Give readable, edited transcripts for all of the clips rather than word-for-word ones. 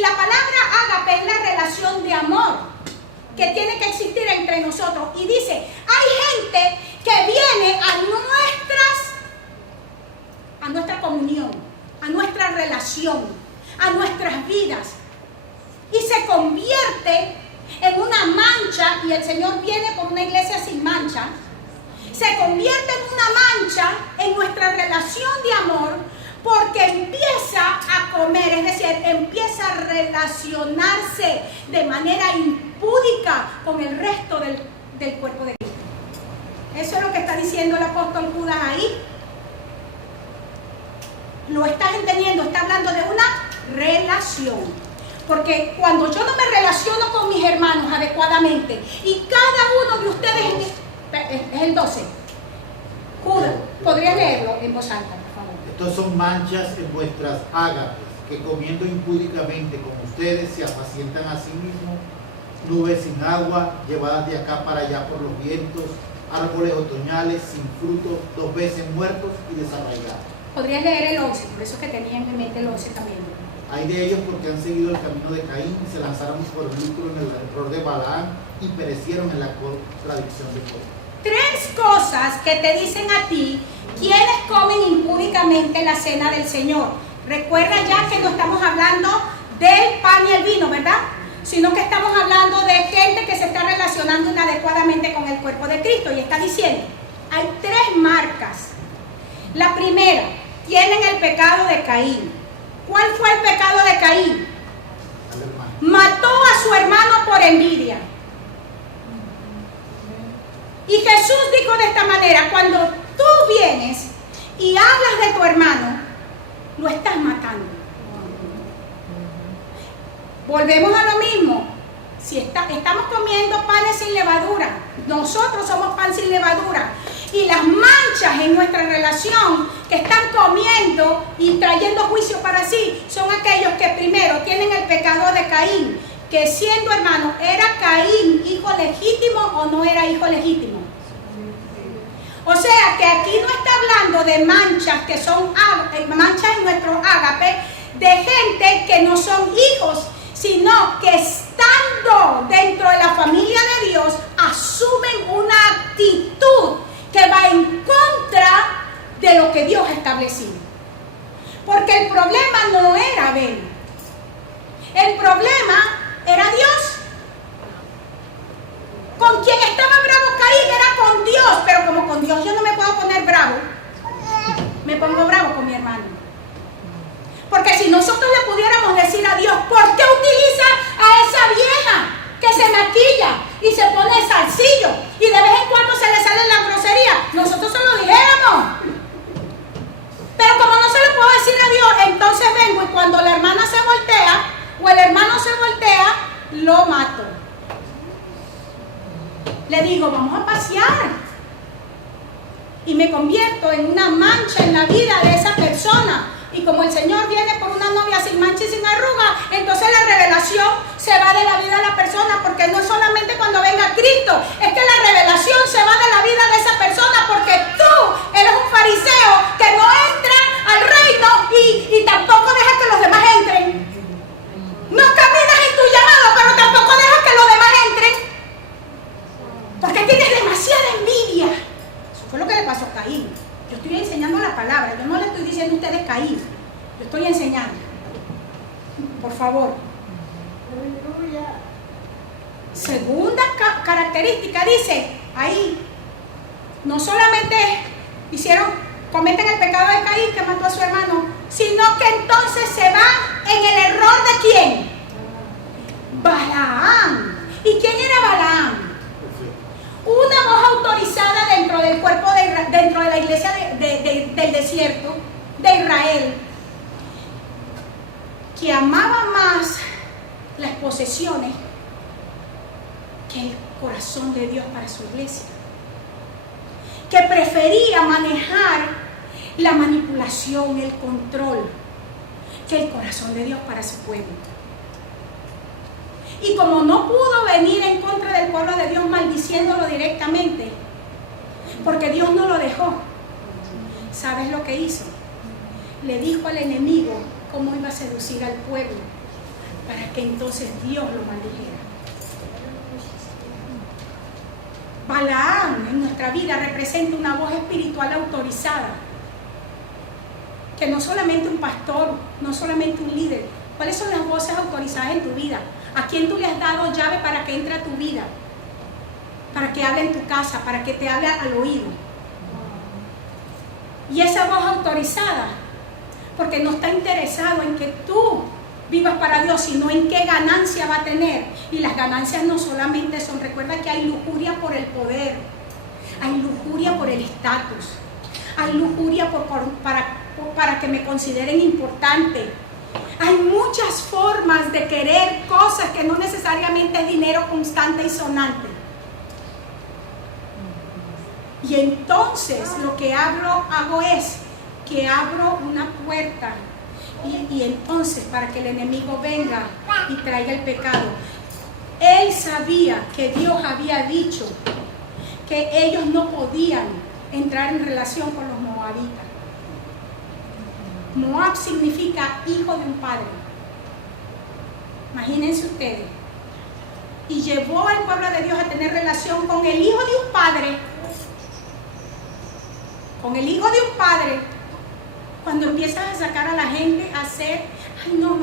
Y la palabra ágape es la relación de amor que tiene que existir entre nosotros. Y dice, hay gente que viene a nuestra comunión, a nuestra relación, a nuestras vidas, y se convierte en una mancha, y el Señor viene por una iglesia sin mancha. Se convierte en una mancha en nuestra relación de amor, porque empieza a comer, es decir, empieza a relacionarse de manera impúdica con el resto del cuerpo de Cristo. Eso es lo que está diciendo el apóstol Judas ahí. ¿Lo estás entendiendo? Está hablando de una relación. Porque cuando yo no me relaciono con mis hermanos adecuadamente, y cada uno de ustedes, es el 12. Judas, ¿podrías leerlo en voz alta, por favor? Estos son manchas en vuestras ágapes, que comiendo impúdicamente como ustedes se apacientan a sí mismos, nubes sin agua, llevadas de acá para allá por los vientos, árboles otoñales sin fruto, 2 veces muertos y desarraigados. Podrías leer el 11, por eso es que tenía en mente el 11 también. Hay de ellos porque han seguido el camino de Caín y se lanzaron por el lucro en el error de Balaam y perecieron en la contradicción de Coré. 3 cosas que te dicen a ti quienes comen impúdicamente la cena del Señor. Recuerda ya que no estamos hablando del pan y el vino, ¿verdad? Sino que estamos hablando de gente que se está relacionando inadecuadamente con el cuerpo de Cristo. Y está diciendo, hay 3 marcas. La primera, tienen el pecado de Caín. ¿Cuál fue el pecado de Caín? Mató a su hermano por envidia. Y Jesús dijo de esta manera, cuando tú vienes y hablas de tu hermano, lo estás matando. Volvemos a lo mismo. Si estamos comiendo panes sin levadura, nosotros somos pan sin levadura, y las manchas en nuestra relación que están comiendo y trayendo juicio para sí, son aquellos que primero tienen el pecado de Caín, que siendo hermano, ¿era Caín hijo legítimo o no era hijo legítimo? O sea que aquí no está hablando de manchas que son manchas en nuestro ágape, de gente que no son hijos, sino que estando dentro de la familia de Dios, asumen una actitud que va en contra de lo que Dios ha establecido. Porque el problema no era Abel, el problema era Dios. Con quien estaba bravo Caín era con Dios, pero como con Dios yo no me puedo poner bravo, me pongo bravo con mi hermano. Porque si nosotros le pudiéramos decir a Dios, ¿por qué utiliza a esa vieja que se maquilla y se pone zarcillo y de vez en cuando se le sale la grosería? Nosotros se lo dijéramos. Pero como no se lo puedo decir a Dios, entonces vengo y cuando la hermana se voltea o el hermano se voltea, lo mato. Le digo, vamos a pasear. Y me convierto en una mancha en la vida de esa persona. Y como el Señor viene por una novia sin mancha y sin arruga, entonces la revelación se va de la vida de la persona, porque no es solamente cuando venga Cristo, es que la revelación se va de la vida de esa persona, porque tú eres un fariseo que no entra al reino y tampoco dejas que los demás entren. No caminas en tu llamado, pero tampoco dejas que los demás entren, porque tienes demasiada envidia. Eso fue lo que le pasó a Caín. Yo estoy enseñando la palabra, yo no le estoy diciendo a ustedes Caín, yo estoy enseñando. Por favor. Segunda característica, dice ahí, no solamente cometen el pecado de Caín que mató a su hermano, sino que entonces se va en el error de ¿quién? Balaam. ¿Y quién era Balaam? Una voz autorizada dentro del cuerpo dentro de la iglesia del desierto de Israel, que amaba más las posesiones que el corazón de Dios para su iglesia, que prefería manejar la manipulación, el control, que el corazón de Dios para su pueblo. Y como no pudo venir en contra del pueblo de Dios maldiciéndolo directamente, porque Dios no lo dejó, ¿sabes lo que hizo? Le dijo al enemigo cómo iba a seducir al pueblo para que entonces Dios lo maldijera. Balaam en nuestra vida representa una voz espiritual autorizada, que no solamente un pastor, no solamente un líder. ¿Cuáles son las voces autorizadas en tu vida? ¿A quién tú le has dado llave para que entre a tu vida? Para que hable en tu casa, para que te hable al oído. Y esa voz autorizada, porque no está interesado en que tú vivas para Dios, sino en qué ganancia va a tener. Y las ganancias no solamente son, recuerda que hay lujuria por el poder, hay lujuria por el estatus, hay lujuria para que me consideren importante. Hay muchas formas de querer cosas que no necesariamente es dinero constante y sonante. Y entonces lo que hago es que abro una puerta y entonces para que el enemigo venga y traiga el pecado. Él sabía que Dios había dicho que ellos no podían entrar en relación con los moabitas. Moab significa hijo de un padre. Imagínense ustedes. Y llevó al pueblo de Dios a tener relación con el hijo de un padre. Con el hijo de un padre. Cuando empiezas a sacar a la gente a hacer, ay no,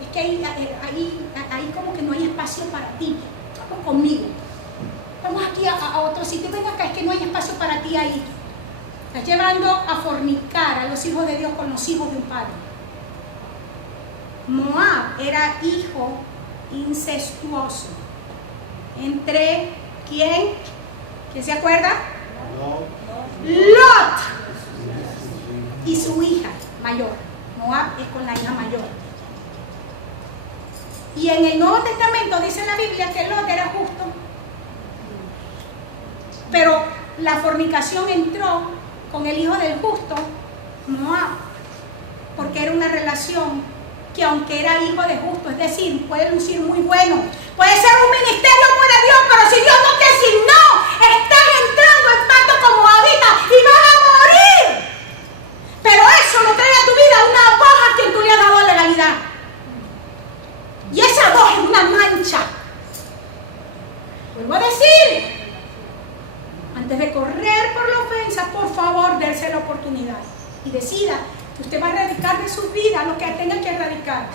es que ahí como que no hay espacio para ti. Vamos conmigo. Vamos aquí a otro sitio. Ven acá, es que no hay espacio para ti ahí. Estás llevando a fornicar a los hijos de Dios con los hijos de un padre. Moab era hijo incestuoso. ¿Entre quién? ¿Quién se acuerda? Lot y su hija mayor. Moab es con la hija mayor. Y en el Nuevo Testamento dice la Biblia que Lot era justo. Pero la fornicación entró con el hijo del justo, Moab, porque era una relación que aunque era hijo de justo, es decir, puede lucir muy bueno, puede ser un ministerio muy de Dios, pero si Dios no te asignó, estás entrando en pacto con moabita y vas a morir. Pero eso lo trae a tu vida una voz a quien tú le has dado legalidad. Y esa voz es una mancha. Vuelvo a decir, antes de correr por la ofensa, por favor, dése la oportunidad y decida que usted va a erradicar de su vida lo que tenga que erradicar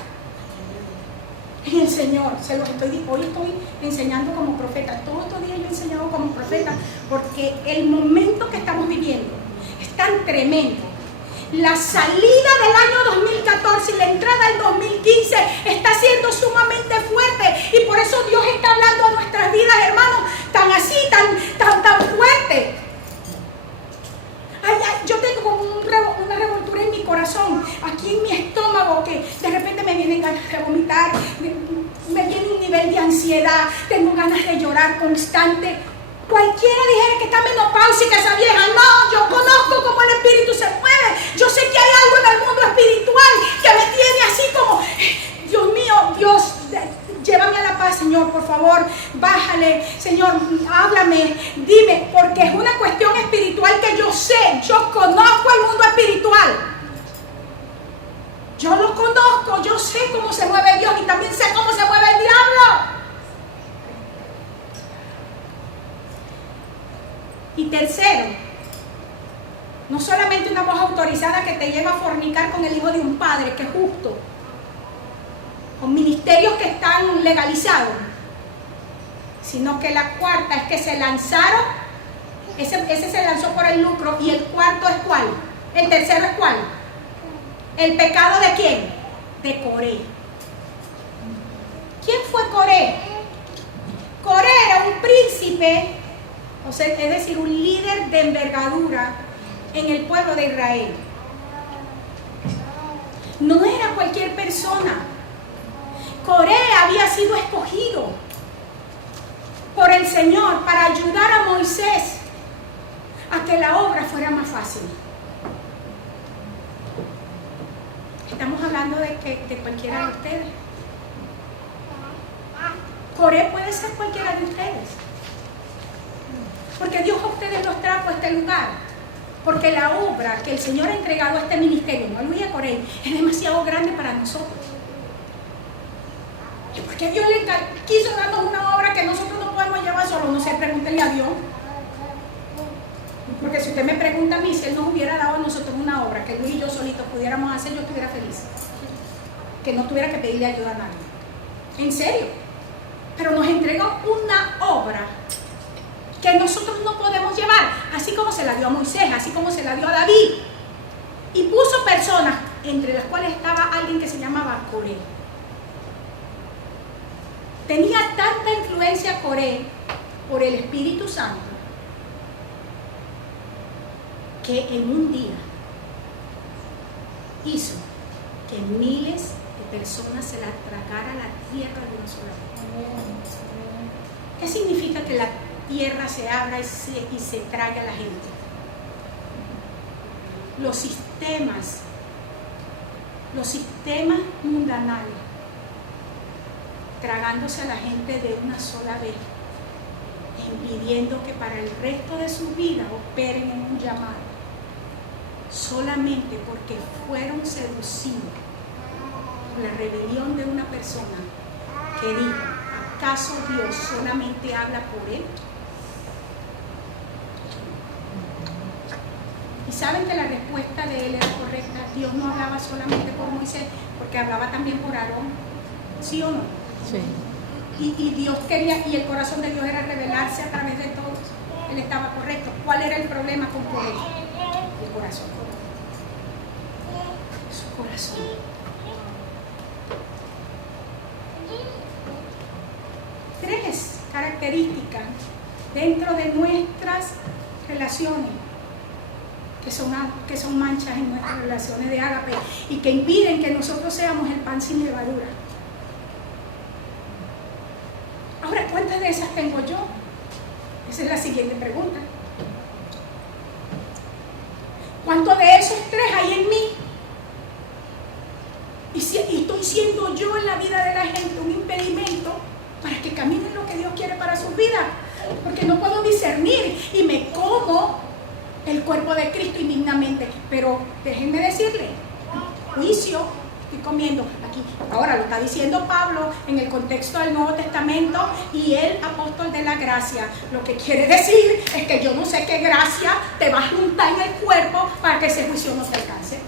en el Señor. Hoy estoy enseñando como profeta, todos estos días yo he enseñado como profeta, porque el momento que estamos viviendo es tan tremendo. La salida del año 2014 y la entrada del 2015 está siendo sumamente fuerte, y por eso Dios está hablando a nuestras vidas, hermanos, tan así, tan fuerte. Yo tengo como una revoltura en mi corazón, aquí en mi estómago, que de repente me vienen ganas de vomitar, me viene un nivel de ansiedad, tengo ganas de llorar constante. Cualquiera dijera que está menopáusica esa vieja. No, yo conozco cómo el espíritu se mueve. Yo sé que hay algo en el mundo espiritual que me tiene así como, Dios mío, Dios, llévame a la paz, Señor, por favor, bájale, Señor, háblame, dime, porque es una cuestión espiritual que yo sé, yo conozco el mundo espiritual. Yo lo conozco, yo sé cómo se mueve Dios y también sé cómo se mueve el diablo. Y tercero, no solamente una voz autorizada que te lleva a fornicar con el hijo de un padre, que es justo, con ministerios que están legalizados, sino que la cuarta es que se lanzaron, ese se lanzó por el lucro, y el cuarto es ¿cuál? El tercero es ¿cuál? ¿El pecado de quién? De Coré. ¿Quién fue Coré? Coré era un príncipe, o sea, es decir, un líder de envergadura en el pueblo de Israel. No era cualquier persona. Coré había sido escogido por el Señor para ayudar a Moisés a que la obra fuera más fácil. Estamos hablando de cualquiera de ustedes. Coré puede ser cualquiera de ustedes. Porque Dios a ustedes los trajo a este lugar. Porque la obra que el Señor ha entregado a este ministerio, no aleluya, Coré, es demasiado grande para nosotros. Porque Dios le quiso darnos una obra que nosotros no podemos llevar solo. No sé, pregúntenle a Dios. Porque si usted me pregunta a mí, si Él nos hubiera dado a nosotros una obra que Luis y yo solitos pudiéramos hacer, yo estuviera feliz. Que no tuviera que pedirle ayuda a nadie. En serio. Pero nos entregó una obra que nosotros no podemos llevar, así como se la dio a Moisés, así como se la dio a David. Y puso personas, entre las cuales estaba alguien que se llamaba Coré. Tenía tanta influencia Coré por el Espíritu Santo que en un día hizo que miles de personas se la tragara la tierra de una sola vez. ¿Qué significa que la tierra se abra y se trague a la gente? Los sistemas mundanales tragándose a la gente de una sola vez, impidiendo que para el resto de su vida operen en un llamado, solamente porque fueron seducidos por la rebelión de una persona que dijo: ¿acaso Dios solamente habla por él? Y saben que la respuesta de él era correcta. Dios no hablaba solamente por Moisés, porque hablaba también por Aarón. ¿Sí o no? Sí. Y Dios quería, y el corazón de Dios era revelarse a través de todos. Él estaba correcto. ¿Cuál era el problema con Coré? El corazón. Su corazón. Tres características dentro de nuestras relaciones que son manchas en nuestras relaciones de ágape y que impiden que nosotros seamos el pan sin levadura. Ahora, ¿cuántas de esas tengo yo? Esa es la siguiente pregunta. ¿Cuántos de esos tres hay en mí? Y estoy siendo yo en la vida de la gente un impedimento para que caminen lo que Dios quiere para sus vidas, porque no puedo discernir y me como el cuerpo de Cristo indignamente. Pero déjenme decirle, juicio estoy comiendo aquí. Ahora lo está diciendo Pablo en el contexto del Nuevo Testamento y el apóstol de la gracia. Lo que quiere decir es que yo no sé qué gracia te va a juntar en el cuerpo para que ese juicio no te alcance.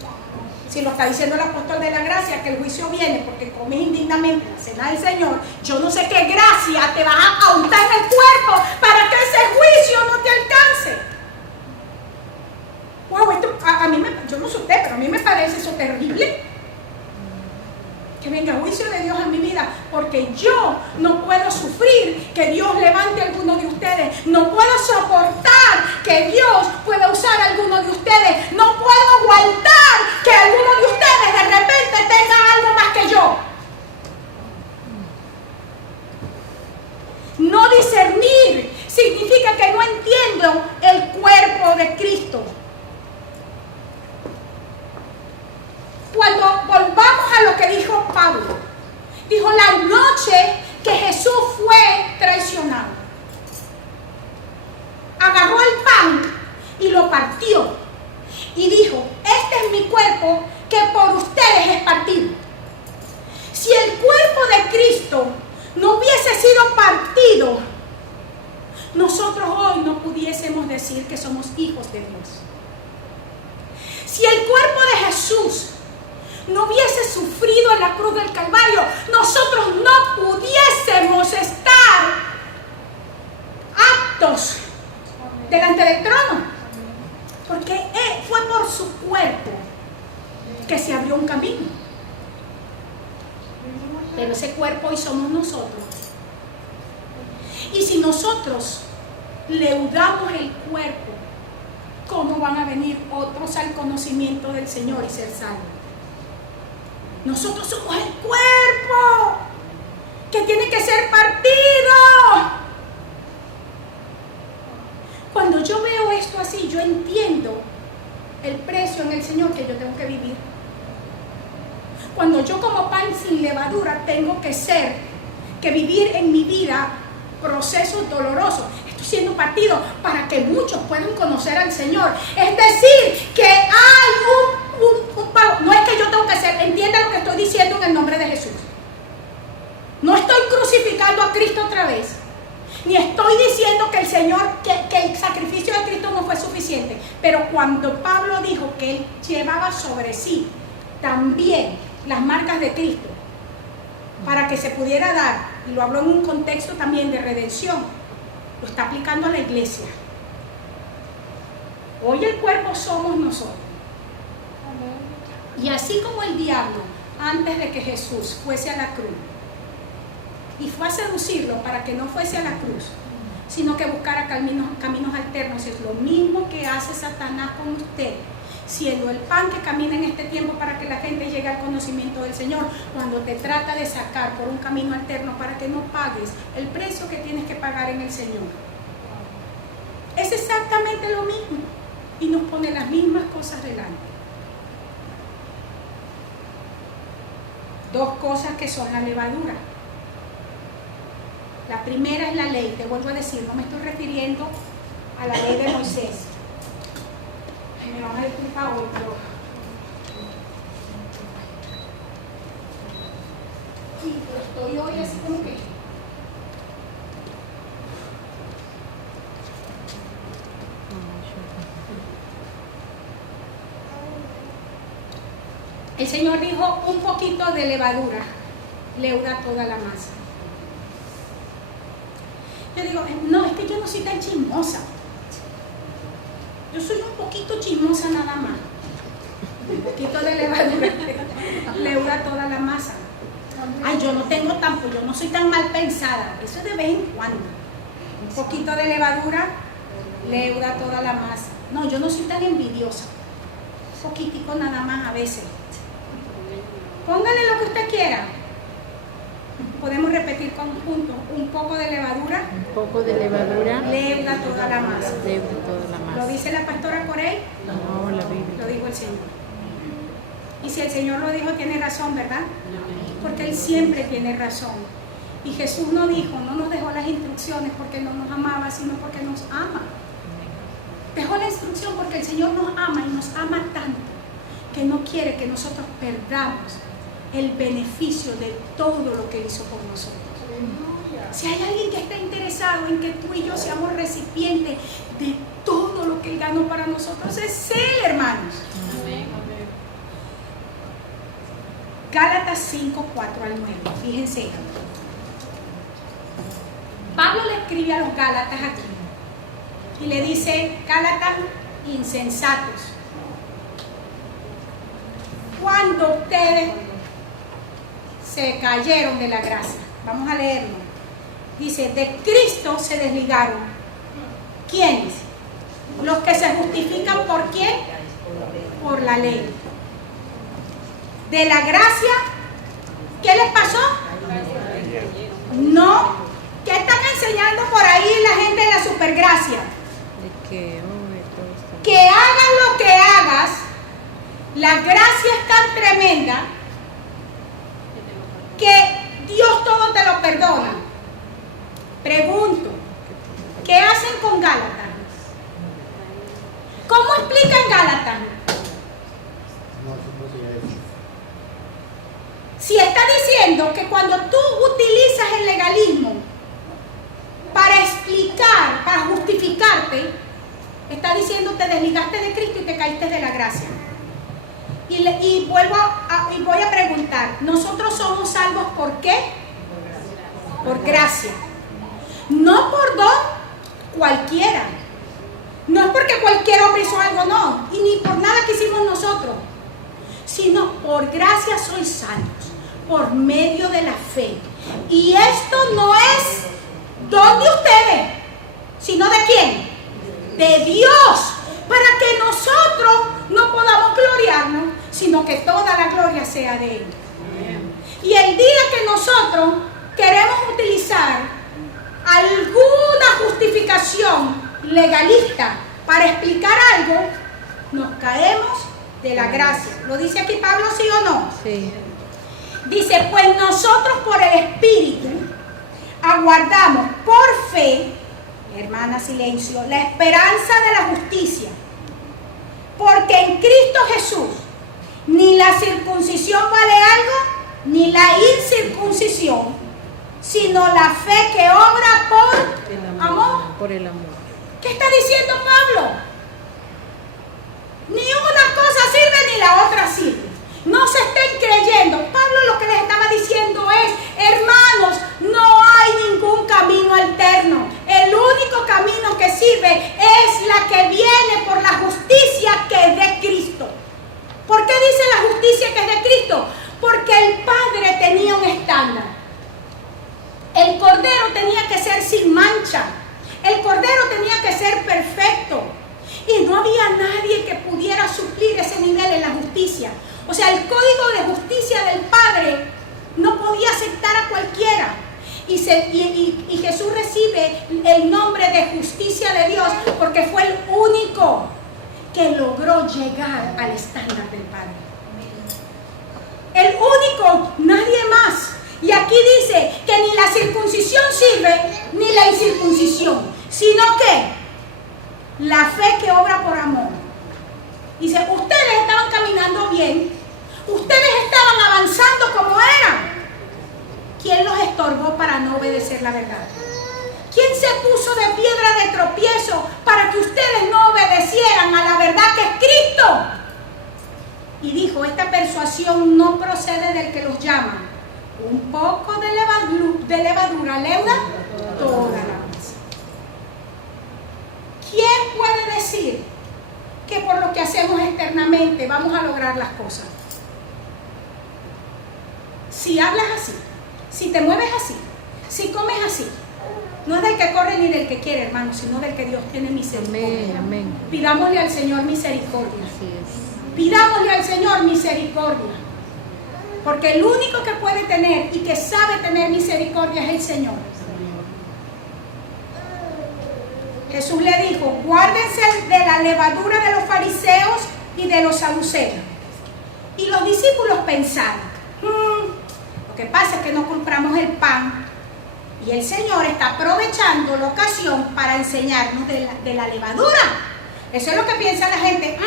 Si lo está diciendo el apóstol de la gracia, que el juicio viene porque comes indignamente la cena del Señor, yo no sé qué gracia te va a untar en el cuerpo para que ese juicio no te alcance. Wow, esto, yo no sé usted, pero a mí me parece eso terrible. Que venga juicio de Dios en mi vida, porque yo no puedo sufrir que Dios levante a alguno de ustedes, no puedo soportar que Dios pueda usar a alguno de ustedes, no puedo aguantar que alguno de ustedes de repente tenga algo más que yo. No discernir significa que no entiendo el cuerpo de Cristo. Cuando volvamos a lo que dijo Pablo, dijo: la noche que Jesús fue traicionado, agarró el pan y lo partió y dijo: este es mi cuerpo que por ustedes es partido. Si el cuerpo de Cristo no hubiese sido partido, nosotros hoy no pudiésemos decir que somos hijos de Dios. Si el cuerpo de Jesús no hubiese sufrido en la cruz del Calvario, nosotros no pudiésemos estar aptos delante del trono, porque fue por su cuerpo que se abrió un camino. Pero ese cuerpo hoy somos nosotros. Y si nosotros leudamos el cuerpo, ¿cómo van a venir otros al conocimiento del Señor y ser salvos? Nosotros somos el cuerpo que tiene que ser partido. Cuando yo veo esto así, yo entiendo el precio en el Señor que yo tengo que vivir. Cuando yo como pan sin levadura tengo que vivir en mi vida procesos dolorosos. Estoy siendo partido para que muchos puedan conocer al Señor. Es decir, que hay un pago. No es que yo tengo que ser, entienda lo que estoy diciendo en el nombre de Jesús. No estoy crucificando a Cristo otra vez. Ni estoy diciendo que el Señor, que el sacrificio de Cristo no fue suficiente. Pero cuando Pablo dijo que él llevaba sobre sí también las marcas de Cristo, para que se pudiera dar, y lo habló en un contexto también de redención, lo está aplicando a la iglesia. Hoy el cuerpo somos nosotros. Y así como el diablo, antes de que Jesús fuese a la cruz, y fue a seducirlo para que no fuese a la cruz, sino que buscara caminos alternos, es lo mismo que hace Satanás con usted, siendo el pan que camina en este tiempo para que la gente llegue al conocimiento del Señor, cuando te trata de sacar por un camino alterno para que no pagues el precio que tienes que pagar en el Señor. Es exactamente lo mismo y nos pone las mismas cosas delante. Dos cosas que son la levadura. La primera es la ley, te vuelvo a decir, no me estoy refiriendo a la ley de Moisés. Ay, me van a disculpar hoy, pero... Sí, pero estoy hoy así como que... El Señor dijo, un poquito de levadura leuda toda la masa. Yo digo, no, es que yo no soy tan chismosa. Yo soy un poquito chismosa nada más. Un poquito de levadura leuda toda la masa. Ay, yo no tengo tampoco, yo no soy tan mal pensada. Eso es de vez en cuando. Un poquito de levadura leuda toda la masa. No, yo no soy tan envidiosa. Un poquitico nada más a veces. Póngale lo que usted quiera. Podemos repetir conjunto. Un poco de levadura. Un poco de levadura. Leuda toda la masa. Leuda toda la masa. ¿Lo dice la pastora Corey? No, la Biblia. Lo dijo el Señor. Y si el Señor lo dijo, tiene razón, ¿verdad? Porque Él siempre tiene razón. Y Jesús no dijo, no nos dejó las instrucciones porque no nos amaba, sino porque nos ama. Dejó la instrucción porque el Señor nos ama y nos ama tanto que no quiere que nosotros perdamos el beneficio de todo lo que Él hizo por nosotros. Si hay alguien que está interesado en que tú y yo seamos recipientes de todo lo que Él ganó para nosotros, es Él, hermanos. Amén. Gálatas 5, 4 al 9. Fíjense. Pablo le escribe a los Gálatas aquí y le dice, Gálatas insensatos, cuando ustedes se cayeron de la gracia. Vamos a leerlo. Dice, de Cristo se desligaron. ¿Quiénes? Los que se justifican ¿por quién? Por la ley. De la gracia, ¿qué les pasó? No. ¿Qué están enseñando por ahí la gente de la supergracia? Que hagas lo que hagas, la gracia es tan tremenda que Dios todo te lo perdona. Pregunto, ¿qué hacen con Gálatas? ¿Cómo explican Gálatas? Si está diciendo que cuando tú utilizas el legalismo para explicar, para justificarte, está diciendo te desligaste de Cristo y te caíste de la gracia. Y voy a preguntar, ¿nosotros somos salvos por qué? Por gracia. No por don cualquiera. No es porque cualquier hombre hizo algo, no. Y ni por nada que hicimos nosotros. Sino por gracia sois salvos, por medio de la fe. Y esto no es don de ustedes, sino de quién? De Dios. Para que nosotros no podamos gloriarnos, sino que toda la gloria sea de Él. Y el día que nosotros queremos utilizar alguna justificación legalista para explicar algo, nos caemos de la gracia. ¿Lo dice aquí Pablo, sí o no? Sí. Dice, pues nosotros por el Espíritu aguardamos por fe, hermana, silencio, la esperanza de la justicia. Porque en Cristo Jesús ni la circuncisión vale algo, ni la incircuncisión, sino la fe que obra por El amor. Por el amor. ¿Qué está diciendo Pablo? Ni una cosa sirve ni la otra sirve. No se estén creyendo. Pablo lo que les estaba diciendo es, hermanos, no hay ningún camino alterno. El único camino que sirve es la que viene por la justicia que es de Cristo. ¿Por qué dice la justicia que es de Cristo? Porque el Padre tenía un estándar. El Cordero tenía que ser sin mancha. El Cordero tenía que ser perfecto. Y no había nadie que pudiera suplir ese nivel en la justicia. O sea, el código de justicia del Padre no podía aceptar a cualquiera. Y Jesús recibe el nombre de justicia de Dios porque fue el único que logró llegar al estándar del Padre. El único, nadie más. Y aquí dice que ni la circuncisión sirve ni la incircuncisión, sino que la fe que obra por amor. Dice, ustedes estaban caminando bien, ustedes estaban avanzando como eran. ¿Quién los estorbó para no obedecer la verdad? ¿Quién se puso de piedra de tropiezo para que ustedes no obedecieran a la verdad que es Cristo? Y dijo, esta persuasión no procede del que los llama. Un poco de levadura leuda toda la masa. ¿Quién puede decir que por lo que hacemos externamente vamos a lograr las cosas? Si hablas así, si te mueves así, si comes así, no es del que corre ni del que quiere, hermano, sino del que Dios tiene misericordia. Amén, amén. Pidámosle al Señor misericordia. Así es. Pidámosle al Señor misericordia. Porque el único que puede tener y que sabe tener misericordia es el Señor. Jesús le dijo, guárdense de la levadura de los fariseos y de los saduceos. Y los discípulos pensaron, lo que pasa es que no compramos el pan y el Señor está aprovechando la ocasión para enseñarnos de la levadura. Eso es lo que piensa la gente.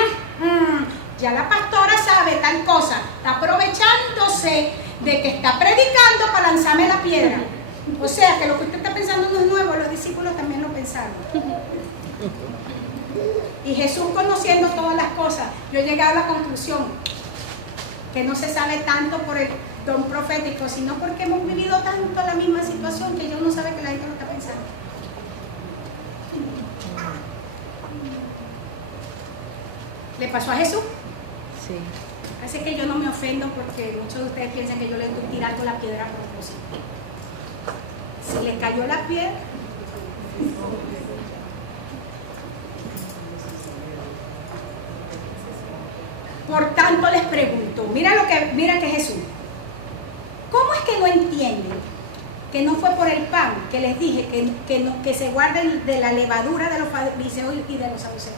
Ya la pastora sabe tal cosa, está aprovechándose de que está predicando para lanzarme la piedra. O sea que lo que usted está pensando no es nuevo, los discípulos también lo pensaron. Y Jesús, conociendo todas las cosas, yo llegué a la conclusión que no se sabe tanto por el don profético, sino porque hemos vivido tanto la misma situación que yo no sabe que la gente lo está pensando. ¿Le pasó a Jesús? Sí. Así que yo no me ofendo porque muchos de ustedes piensan que yo le estoy tirando la piedra a propósito. Si le cayó la piedra, por tanto les pregunto, mira que Jesús, ¿cómo es que no entienden que no fue por el pan que les dije que se guarden de la levadura de los fariseos y de los saduceos?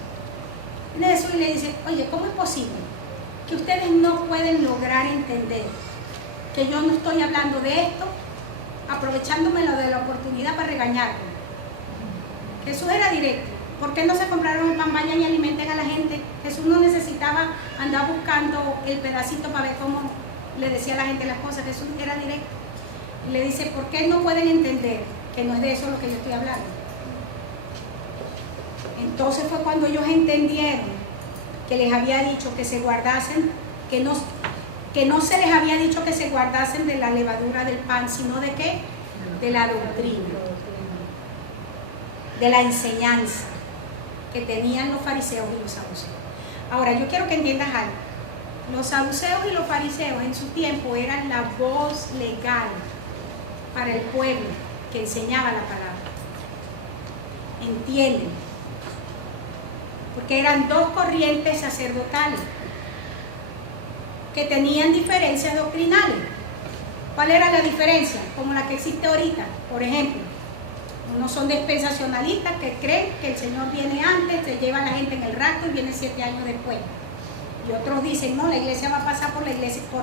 Viene Jesús y le dice, oye, ¿cómo es posible que ustedes no pueden lograr entender que yo no estoy hablando de esto, aprovechándome de la oportunidad para regañarlo? Jesús era directo. ¿Por qué no se compraron el pan? Vayan y alimenten a la gente. Jesús no necesitaba andar buscando el pedacito para ver cómo le decía a la gente las cosas. Jesús era directo. Y le dice, ¿por qué no pueden entender que no es de eso lo que yo estoy hablando? Entonces fue cuando ellos entendieron que les había dicho que se guardasen, que no se les había dicho que se guardasen de la levadura del pan, sino de qué? De la doctrina, de la enseñanza que tenían los fariseos y los saduceos. Ahora, yo quiero que entiendas algo. Los saduceos y los fariseos en su tiempo eran la voz legal para el pueblo que enseñaba la palabra. ¿Entienden? Porque eran dos corrientes sacerdotales que tenían diferencias doctrinales. ¿Cuál era la diferencia? Como la que existe ahorita. Por ejemplo, unos son dispensacionalistas que creen que el Señor viene antes, se lleva a la gente en el rapto y viene 7 años después. Y otros dicen, no, la iglesia va a pasar por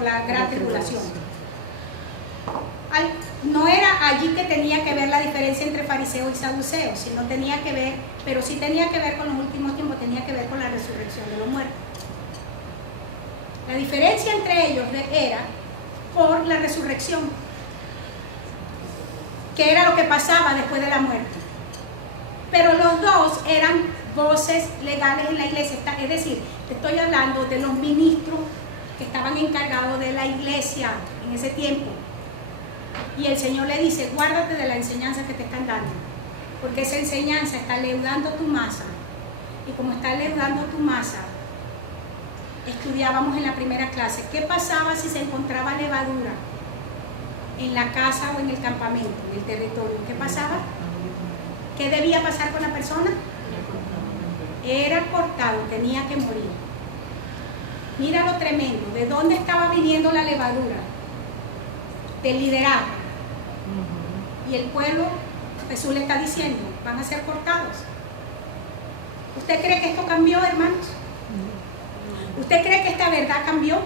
la gran tribulación. No era allí que tenía que ver la diferencia entre fariseos y saduceos, sino tenía que ver, pero sí tenía que ver con los últimos tiempos, tenía que ver con la resurrección de los muertos. La diferencia entre ellos era por la resurrección. qué era lo que pasaba después de la muerte. Pero los dos eran voces legales en la iglesia, es decir, te estoy hablando de los ministros que estaban encargados de la iglesia en ese tiempo. Y el Señor le dice, guárdate de la enseñanza que te están dando, porque esa enseñanza está leudando tu masa. Y como está leudando tu masa, estudiábamos en la primera clase, ¿qué pasaba si se encontraba levadura en la casa o en el campamento, en el territorio? ¿Qué pasaba? ¿Qué debía pasar con la persona? Era cortado, tenía que morir. Mira lo tremendo, ¿de dónde estaba viniendo la levadura? Del liderazgo. Y el pueblo, Jesús le está diciendo, van a ser cortados. ¿Usted cree que esto cambió, hermanos? ¿Usted cree que esta verdad cambió?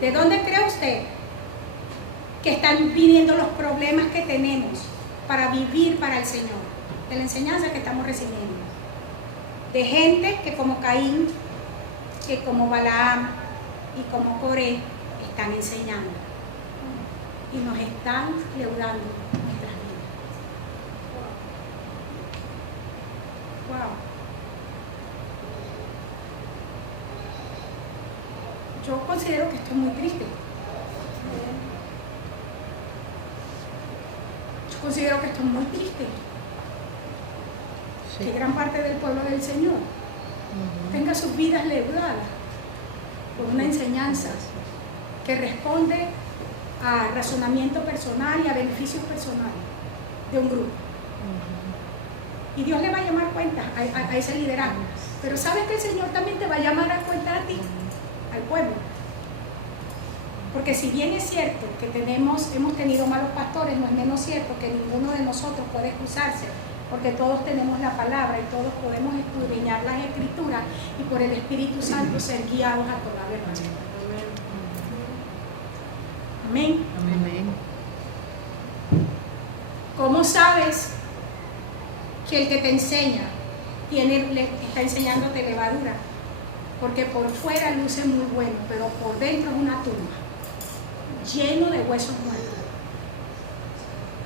¿De dónde cree usted que están viniendo los problemas que tenemos para vivir para el Señor? De la enseñanza que estamos recibiendo. De gente que como Caín, que como Balaam y como Coré están enseñando. Y nos están leudando nuestras vidas. Wow. Yo considero que esto es muy triste. Yo considero que esto es muy triste. Sí. Que gran parte del pueblo del Señor tenga sus vidas leudadas por una enseñanza que responde a razonamiento personal y a beneficios personales de un grupo. Y Dios le va a llamar cuenta a ese liderazgo. Pero sabes que el Señor también te va a llamar a cuenta a ti, al pueblo. Porque si bien es cierto que hemos tenido malos pastores, no es menos cierto que ninguno de nosotros puede excusarse, porque todos tenemos la palabra y todos podemos escudriñar las escrituras y por el Espíritu Santo ser guiados a toda verdad. Amén. Amén. ¿Cómo sabes que el que te enseña está enseñándote levadura? Porque por fuera luce muy bueno, pero por dentro es una tumba, lleno de huesos muertos.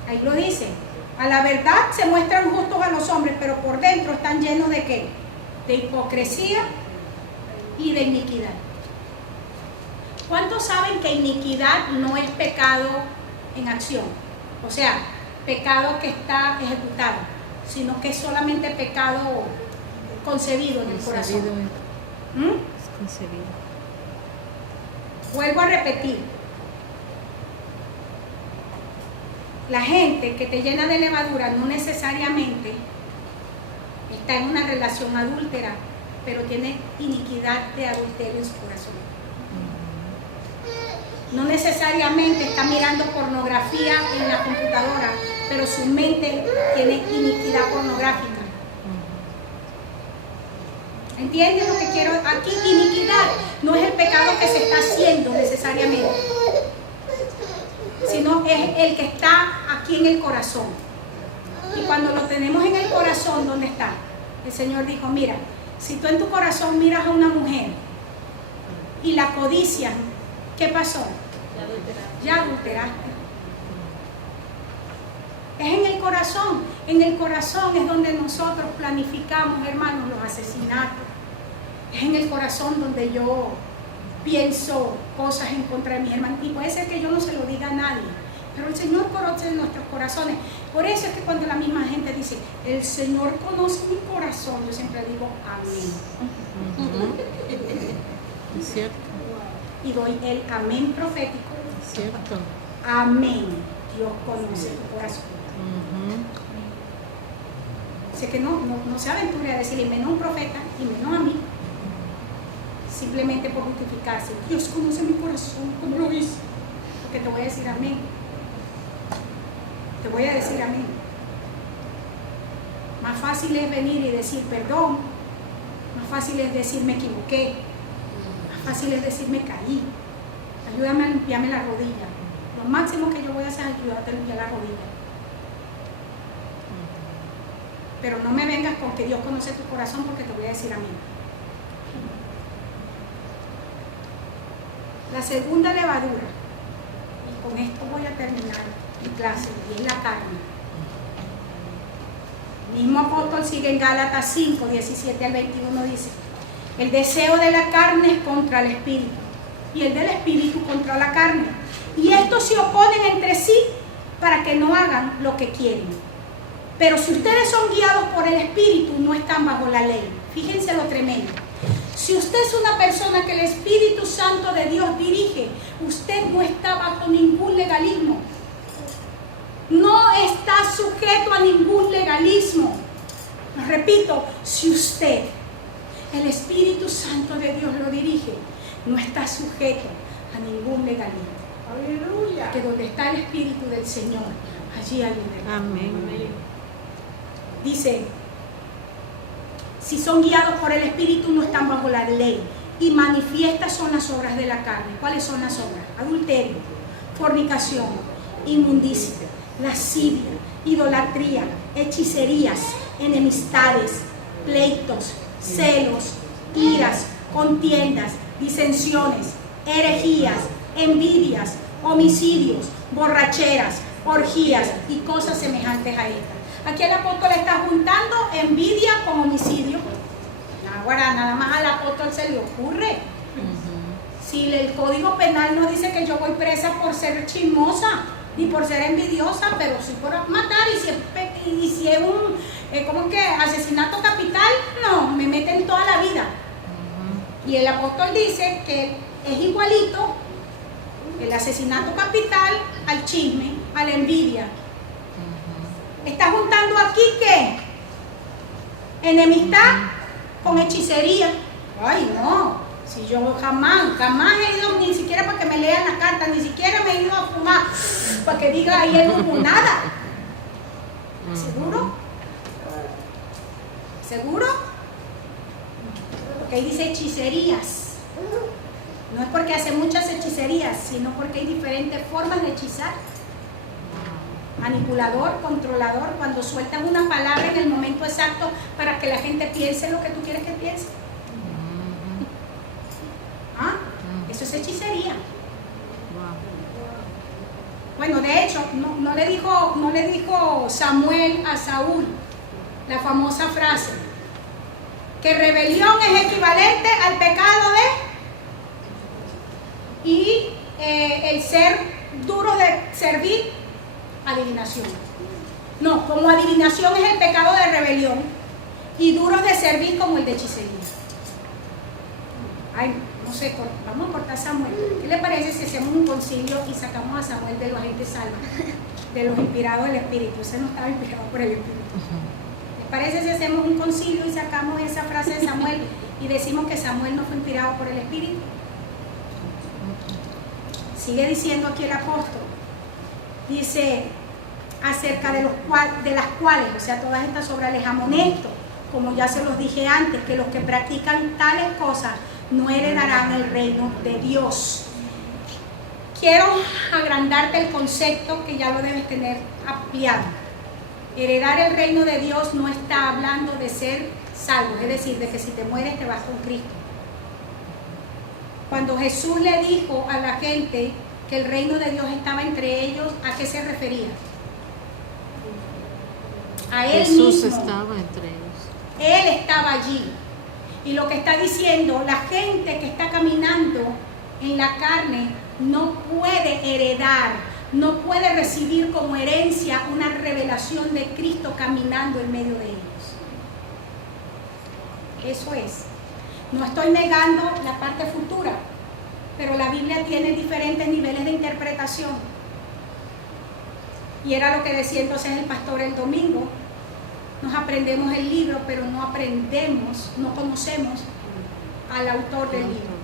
Ahí lo dice. A la verdad se muestran justos a los hombres, pero por dentro están llenos de ¿qué? De hipocresía y de iniquidad. ¿Cuántos saben que iniquidad no es pecado en acción? O sea, pecado que está ejecutado, sino que es solamente pecado concebido en el corazón. Es concebido. Vuelvo a repetir. La gente que te llena de levadura no necesariamente está en una relación adúltera, pero tiene iniquidad de adulterio en su corazón. No necesariamente está mirando pornografía en la computadora, pero su mente tiene iniquidad pornográfica. ¿Entienden lo que quiero? Aquí iniquidad no es el pecado que se está haciendo necesariamente, sino es el que está aquí en el corazón. Y cuando lo tenemos en el corazón, ¿dónde está? El Señor dijo, mira, si tú en tu corazón miras a una mujer y la codicias, ¿qué pasó? Ya adulteraste. Es en el corazón. En el corazón es donde nosotros planificamos, hermanos, los asesinatos. Es en el corazón donde yo pienso cosas en contra de mis hermanos. Y puede ser que yo no se lo diga a nadie, pero el Señor conoce nuestros corazones. Por eso es que cuando la misma gente dice, el Señor conoce mi corazón, yo siempre digo, amén. Es cierto. Y doy el amén profético. Es cierto. Amén. Dios conoce tu corazón. Así que no se aventure a decirle menos a un profeta y menos a mí, simplemente por justificarse. Dios conoce mi corazón, ¿cómo lo hizo? Porque te voy a decir amén. Te voy a decir amén. Más fácil es venir y decir perdón. Más fácil es decir me equivoqué. Más fácil es decir me caí. Ayúdame a limpiarme la rodilla. Lo máximo que yo voy a hacer es ayudarte a limpiar la rodilla. Pero no me vengas con que Dios conoce tu corazón, porque te voy a decir amén. La segunda levadura, y con esto voy a terminar clase, y es la carne. El mismo apóstol sigue en Gálatas 5, 17 al 21, dice: el deseo de la carne es contra el espíritu, y el del espíritu contra la carne. Y estos se oponen entre sí para que no hagan lo que quieren. Pero si ustedes son guiados por el espíritu, no están bajo la ley. Fíjense lo tremendo. Si usted es una persona que el Espíritu Santo de Dios dirige, usted no está bajo ningún legalismo. No está sujeto a ningún legalismo. Repito, si usted, el Espíritu Santo de Dios lo dirige, no está sujeto a ningún legalismo. Aleluya. Que donde está el Espíritu del Señor, allí hay libertad. Amén. Dice, si son guiados por el Espíritu, no están bajo la ley. Y manifiestas son las obras de la carne. ¿Cuáles son las obras? Adulterio, fornicación, inmundicia, lascivia, idolatría, hechicerías, enemistades, pleitos, celos, iras, contiendas, disensiones, herejías, envidias, homicidios, borracheras, orgías y cosas semejantes a estas. Aquí el apóstol está juntando envidia con homicidio. Ahora, nada más al apóstol se le ocurre. Si el código penal no dice que yo voy presa por ser chismosa ni por ser envidiosa, pero sí por matar, y si es un ¿cómo que? Asesinato capital, no, me meten toda la vida. Y el apóstol dice que es igualito el asesinato capital al chisme, a la envidia. Está juntando aquí ¿qué? Enemistad con hechicería. Ay, no. Si yo jamás he ido ni siquiera para que me lean la carta, ni siquiera me he ido a fumar para que diga ahí no hubo nada. ¿Seguro? ¿Seguro? Porque ahí dice hechicerías. No es porque hace muchas hechicerías, sino porque hay diferentes formas de hechizar. Manipulador, controlador, cuando sueltan una palabra en el momento exacto para que la gente piense lo que tú quieres que piense. ¿Ah? Eso es hechicería. Bueno, de hecho, no le dijo Samuel a Saúl la famosa frase que rebelión es equivalente al pecado y el ser duro de servir adivinación. No, como adivinación es el pecado de rebelión y duros de servir como el de hechicería. Ay, no sé, vamos a cortar a Samuel. ¿Qué le parece si hacemos un concilio y sacamos a Samuel de los agentes salvos, de los inspirados del Espíritu? Ese no estaba inspirado por el Espíritu. ¿Les parece si hacemos un concilio y sacamos esa frase de Samuel y decimos que Samuel no fue inspirado por el Espíritu? Sigue diciendo aquí el apóstol. Dice, acerca de las cuales, o sea, todas estas obras les amonesto, como ya se los dije antes, que los que practican tales cosas no heredarán el reino de Dios. Quiero agrandarte el concepto que ya lo debes tener ampliado. Heredar el reino de Dios no está hablando de ser salvo, es decir, de que si te mueres te vas con Cristo. Cuando Jesús le dijo a la gente que el reino de Dios estaba entre ellos, ¿a qué se refería? A él Jesús mismo. estaba entre ellos. Él estaba allí. Y lo que está diciendo, la gente que está caminando en la carne no puede heredar, no puede recibir como herencia una revelación de Cristo caminando en medio de ellos. Eso es. No estoy negando la parte futura, pero la Biblia tiene diferentes niveles de interpretación. Y era lo que decía entonces el pastor el domingo. Nos aprendemos el libro, pero no aprendemos, no conocemos al autor del libro.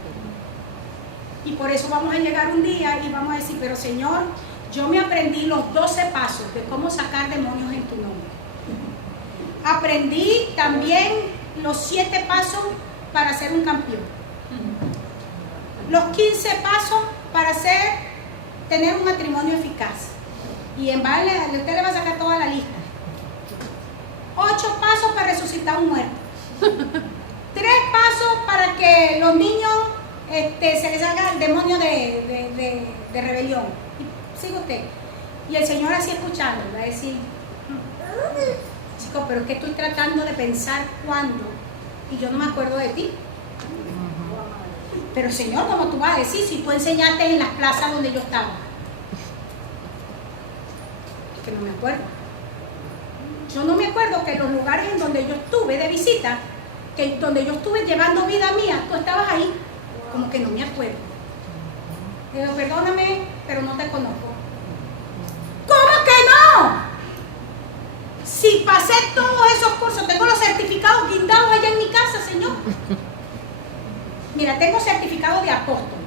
Y por eso vamos a llegar un día y vamos a decir, pero Señor, yo me aprendí los 12 pasos de cómo sacar demonios en tu nombre. Aprendí también los 7 pasos para ser un campeón. Los 15 pasos para tener un matrimonio eficaz. Y en vale, usted le va a sacar toda la lista. 8 pasos para resucitar a un muerto. 3 pasos para que los niños se les haga el demonio de rebelión. Sigue usted. Y el Señor así escuchando, va a decir, chico, pero es que estoy tratando de pensar cuándo, y yo no me acuerdo de ti. Pero Señor, ¿cómo tú vas a decir si tú enseñaste en las plazas donde yo estaba? Es que no me acuerdo. Yo no me acuerdo que en los lugares en donde yo estuve de visita, que donde yo estuve llevando vida mía, tú estabas ahí. Como que no me acuerdo. Digo, perdóname, pero no te conozco. ¿Cómo que no? Si pasé todos esos cursos, tengo los certificados guindados allá en mi casa, Señor. Mira, tengo certificado de apóstol,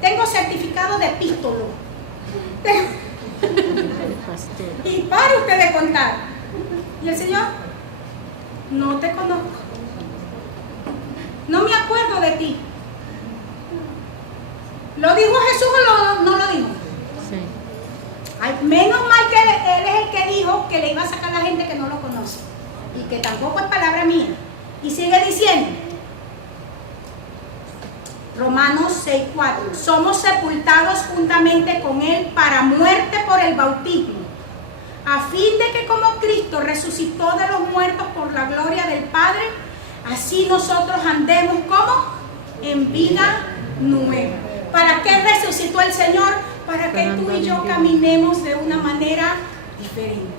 tengo certificado de epístolo. Y para usted de contar. Y el Señor, no te conozco. No me acuerdo de ti. ¿Lo dijo Jesús o no lo dijo? Sí. Ay, menos mal que él es el que dijo que le iba a sacar a la gente que no lo conoce. Y que tampoco es palabra mía. Y sigue diciendo. Romanos 6:4. Somos sepultados juntamente con Él para muerte por el bautismo, a fin de que como Cristo resucitó de los muertos por la gloria del Padre, así nosotros andemos como en vida nueva. ¿Para qué resucitó el Señor? Para que tú y yo caminemos de una manera diferente.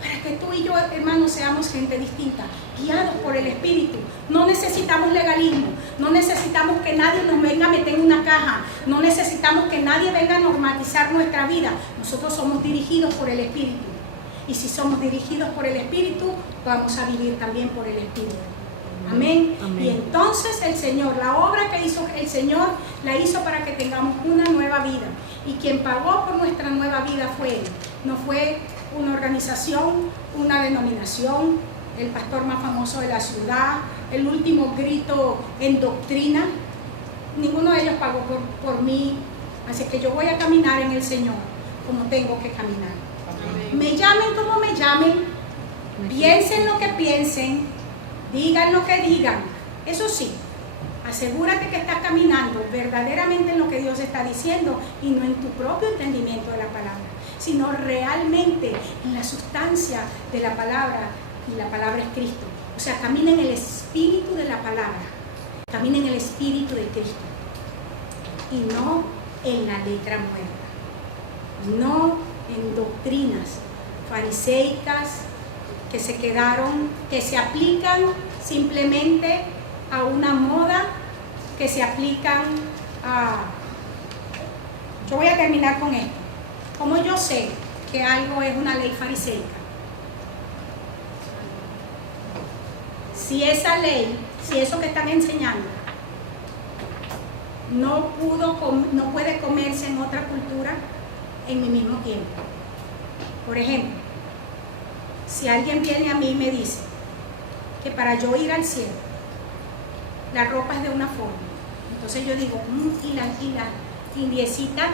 Para que tú y yo, hermanos, seamos gente distinta, guiados por el Espíritu. No necesitamos legalismo, no necesitamos que nadie nos venga a meter en una caja, no necesitamos que nadie venga a normatizar nuestra vida. Nosotros somos dirigidos por el Espíritu. Y si somos dirigidos por el Espíritu, vamos a vivir también por el Espíritu. Amén. Amén. Y entonces el Señor, la obra que hizo el Señor, la hizo para que tengamos una nueva vida. Y quien pagó por nuestra nueva vida fue Él. No fue una organización, una denominación, el pastor más famoso de la ciudad, el último grito en doctrina. Ninguno de ellos pagó por mí. Así que yo voy a caminar en el Señor como tengo que caminar. Amén. Me llamen como me llamen, piensen lo que piensen, digan lo que digan. Eso sí, asegúrate que estás caminando verdaderamente en lo que Dios está diciendo y no en tu propio entendimiento de la palabra, sino realmente en la sustancia de la palabra, y la palabra es Cristo. O sea, camina en el espíritu de la palabra, camina en el espíritu de Cristo y no en la letra muerta, no en doctrinas fariseicas que se quedaron, que se aplican simplemente a una moda, que se aplican a... Yo voy a terminar con esto. ¿Cómo yo sé que algo es una ley fariseica? Si esa ley, si eso que están enseñando no puede comerse en otra cultura en mi mismo tiempo. Por ejemplo, si alguien viene a mí y me dice que para yo ir al cielo la ropa es de una forma, entonces yo digo, y las indiecitas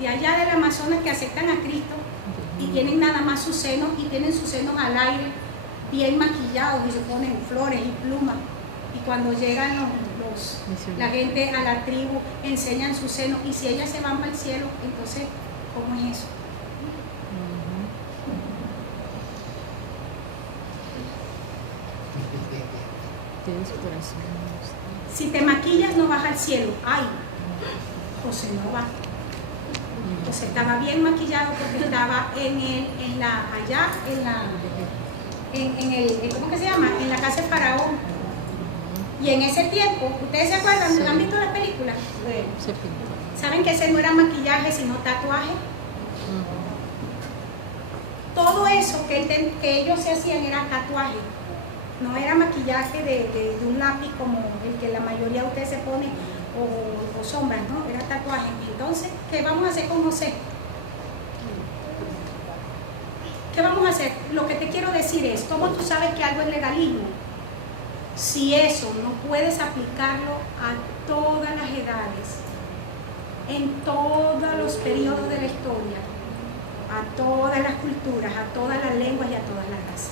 de allá del Amazonas que aceptan a Cristo y tienen nada más sus senos y tienen sus senos al aire, bien maquillados y se ponen flores y plumas, y cuando llegan la gente a la tribu enseñan sus senos, y si ellas se van para el cielo, entonces ¿cómo es eso? Si te maquillas no vas al cielo. Ay, José no va. José estaba bien maquillado porque estaba ¿cómo que se llama? En la casa de Faraón. Y en ese tiempo, ¿ustedes se acuerdan? Sí. ¿Han visto las películas? Sí. ¿Saben que ese no era maquillaje sino tatuaje? Todo eso que ellos se hacían era tatuaje. No era maquillaje de un lápiz como el que la mayoría de ustedes se pone o sombras, ¿no? Era tatuaje. Entonces, ¿qué vamos a hacer con José? ¿Qué vamos a hacer? Lo que te quiero decir es, ¿cómo tú sabes que algo es legalismo? Si eso no puedes aplicarlo a todas las edades, en todos los periodos de la historia, a todas las culturas, a todas las lenguas y a todas las razas.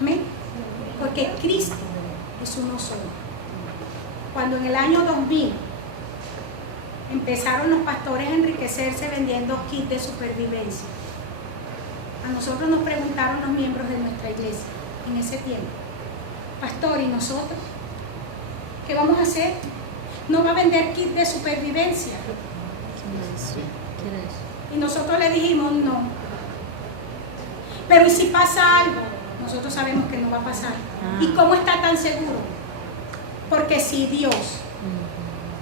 Amén. Porque Cristo es uno solo. Cuando en el año 2000 empezaron los pastores a enriquecerse vendiendo kits de supervivencia. A nosotros nos preguntaron los miembros de nuestra iglesia en ese tiempo: pastor, ¿y nosotros qué vamos a hacer? ¿No va a vender kits de supervivencia? ¿Quién es? Y nosotros le dijimos no. Pero ¿y si pasa algo? Nosotros sabemos que no va a pasar. ¿Y cómo está tan seguro? Porque si Dios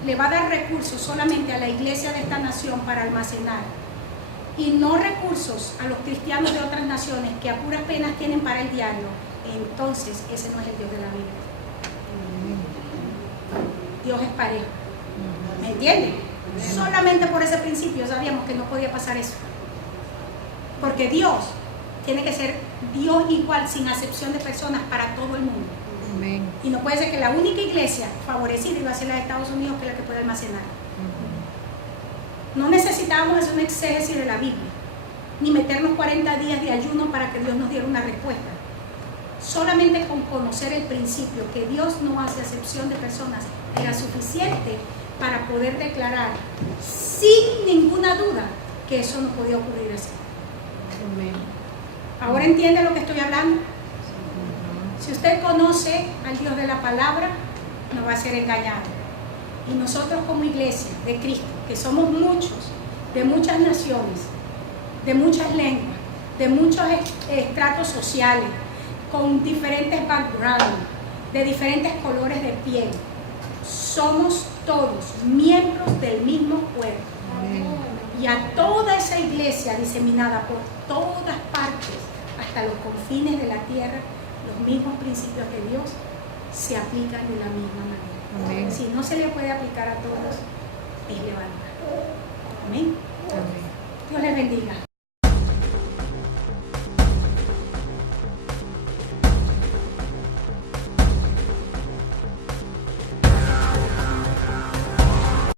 le va a dar recursos solamente a la iglesia de esta nación para almacenar, y no recursos a los cristianos de otras naciones que a puras penas tienen para el diario, entonces ese no es el Dios de la Biblia. Dios es parejo. ¿Me entienden? Solamente por ese principio sabíamos que no podía pasar eso. Porque Dios tiene que ser Dios igual, sin acepción de personas, para todo el mundo. Amén. Y no puede ser que la única iglesia favorecida iba a ser la de Estados Unidos, que es la que puede almacenar. No necesitábamos hacer un exégesis de la Biblia, ni meternos 40 días de ayuno para que Dios nos diera una respuesta. Solamente con conocer el principio que Dios no hace acepción de personas era suficiente para poder declarar sin ninguna duda que eso no podía ocurrir así. Amén. ¿Ahora entiende lo que estoy hablando? Si usted conoce al Dios de la palabra, no va a ser engañado. Y nosotros como iglesia de Cristo, que somos muchos, de muchas naciones, de muchas lenguas, de muchos estratos sociales, con diferentes backgrounds, de diferentes colores de piel, somos todos miembros del mismo cuerpo. Amén. Y a toda esa iglesia diseminada por todas partes, hasta los confines de la tierra, los mismos principios de Dios se aplican de la misma manera. Amén. Si no se le puede aplicar a todos, es levadura. Amén. Amén. Dios les bendiga.